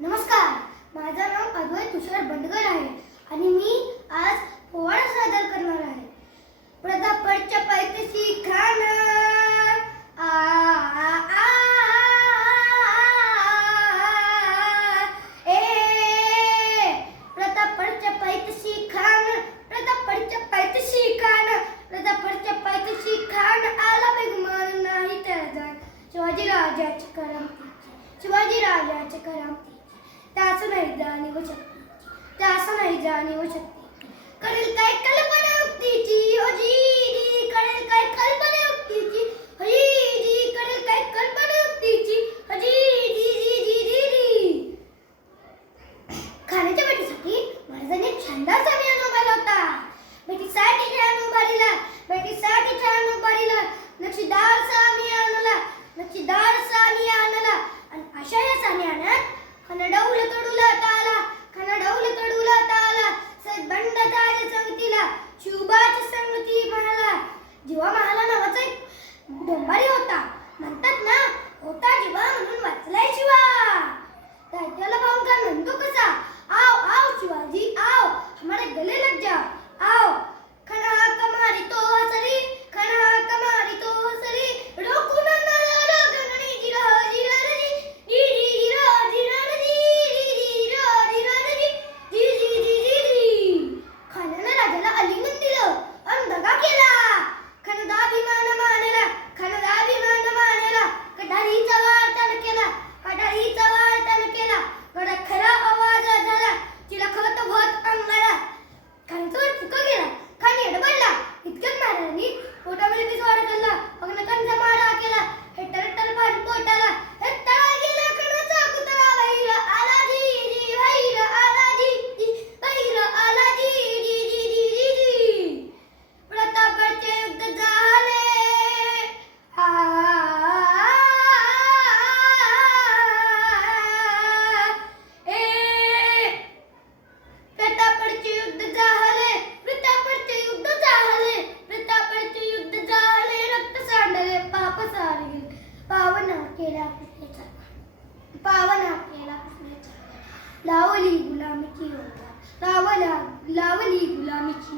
नमस्कार, माझं नाव अद्वैत तुषार बंडगर आहे आणि मी आज पोवाडा सादर करणार आहे. प्रतापगडच्या पायथ्याशी खान आ आ आ ए प्रतापगडच्या पायथ्याशी खान, प्रतापगडच्या पायथ्याशी खान, प्रतापगडच्या पायथ्याशी खान आला बेगुमान नाही त्याला जाण. शिवाजी राजाची करामतीची, शिवाजी राजाची करामती त्यास नाही जाणीव शक्ती, त्यास नाही जाणीव शक्ती. करेल काय कल्पना युक्तीची हो जी, करेल काय कल्पना युक्तीची हो जी, करेल काय कल्पना युक्तीची हो जी. खाण्याच्या भेटीसाठी महाराजांनी छंदाचा अभियान उभारला होता. भेटीसाठी छान उभारीला, भेटीसाठी छान उभारीला नक्षीदार सामी आणला, नक्षीदार सामी आणला. आणि अशा या साम्यानात खनडौल तडुला ताला, खनडौल तडुला ताला. बंड ताज संगतीला शिवबाची संगती म्हणाला. जीवा महाला नावाचा एक डोंबारी होता. म्हणतात ना, होता जीवा म्हणून वाचलाय शिवा. त्याला पाहून का म्हणतो कसा, आओ आओ शिवाजी आओ, हमारे गले लग जाओ आओ. खना कमारी तो हसरी, खना कमारी तो हसरी. रोकू ना गंगणी जिरा जिरा पावना केला लावली गुलामीची होता, लावली गुलामीची